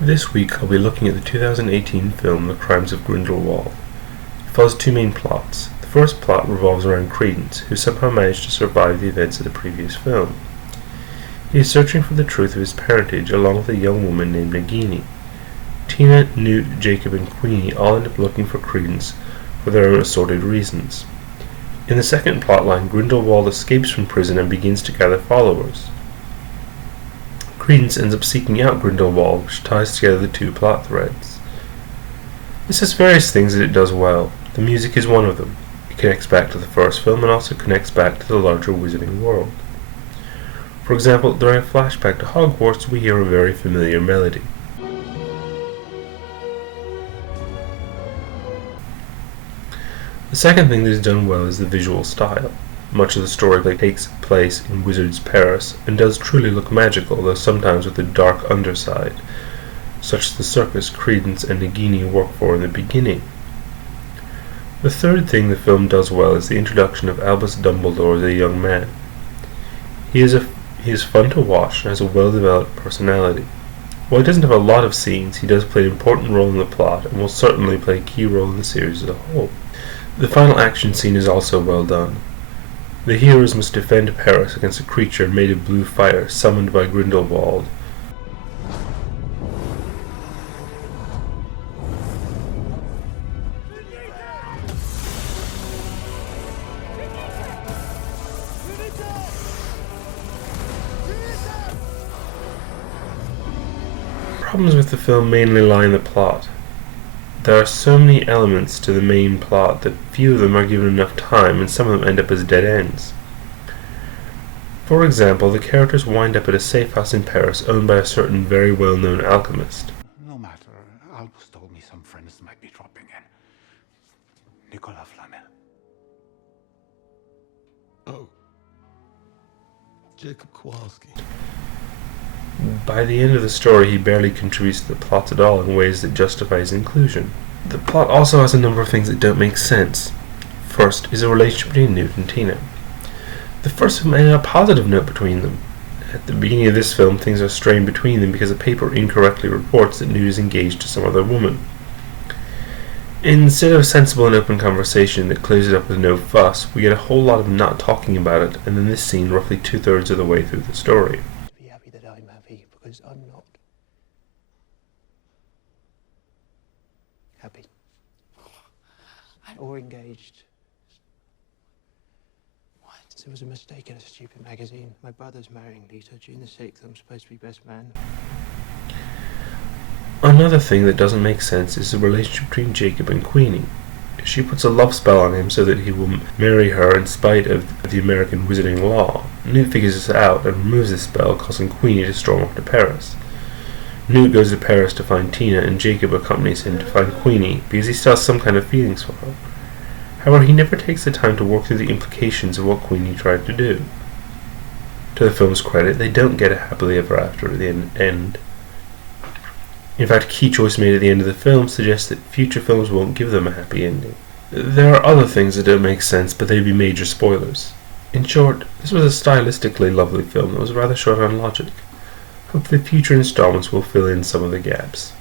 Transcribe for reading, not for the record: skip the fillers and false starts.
This week I'll be looking at the 2018 film The Crimes of Grindelwald. It follows two main plots. The first plot revolves around Credence, who somehow managed to survive the events of the previous film. He is searching for the truth of his parentage along with a young woman named Nagini. Tina, Newt, Jacob, and Queenie all end up looking for Credence for their own assorted reasons. In the second plotline, Grindelwald escapes from prison and begins to gather followers. Credence ends up seeking out Grindelwald, which ties together the two plot threads. This has various things that it does well. The music is one of them. It connects back to the first film and also connects back to the larger Wizarding world. For example, during a flashback to Hogwarts, we hear a very familiar melody. The second thing that is done well is the visual style. Much of the story takes place in Wizard's Paris and does truly look magical, though sometimes with a dark underside, such as the circus Credence and Nagini work for in the beginning. The third thing the film does well is the introduction of Albus Dumbledore as a young man. He is fun to watch and has a well-developed personality. While he doesn't have a lot of scenes, he does play an important role in the plot and will certainly play a key role in the series as a whole. The final action scene is also well done. The heroes must defend Paris against a creature made of blue fire summoned by Grindelwald. Problems with the film mainly lie in the plot. There are so many elements to the main plot that few of them are given enough time, and some of them end up as dead ends. For example, the characters wind up at a safe house in Paris owned by a certain very well-known alchemist. No matter, Albus told me some friends might be dropping in. Nicolas Flamel. Oh. Jacob Kowalski. By the end of the story, he barely contributes to the plot at all in ways that justify his inclusion. The plot also has a number of things that don't make sense. First is a relationship between Newt and Tina. The first film ended on a positive note between them. At the beginning of this film, things are strained between them because a paper incorrectly reports that Newt is engaged to some other woman. Instead of a sensible and open conversation that clears it up with no fuss, we get a whole lot of not talking about it, and then this scene roughly 2/3 of the way through the story. Because I'm not happy or engaged. What? There was a mistake in a stupid magazine. My brother's marrying Lita. June the 6th, I'm supposed to be best man. Another thing that doesn't make sense is the relationship between Jacob and Queenie. She puts a love spell on him so that he will marry her in spite of the American Wizarding law. Newt figures this out and removes the spell, causing Queenie to storm off to Paris. Newt goes to Paris to find Tina, and Jacob accompanies him to find Queenie because he still has some kind of feelings for her. However, he never takes the time to work through the implications of what Queenie tried to do. To the film's credit, they don't get a happily ever after at the end. In fact, a key choice made at the end of the film suggests that future films won't give them a happy ending. There are other things that don't make sense, but they'd be major spoilers. In short, this was a stylistically lovely film that was rather short on logic. Hopefully future installments will fill in some of the gaps.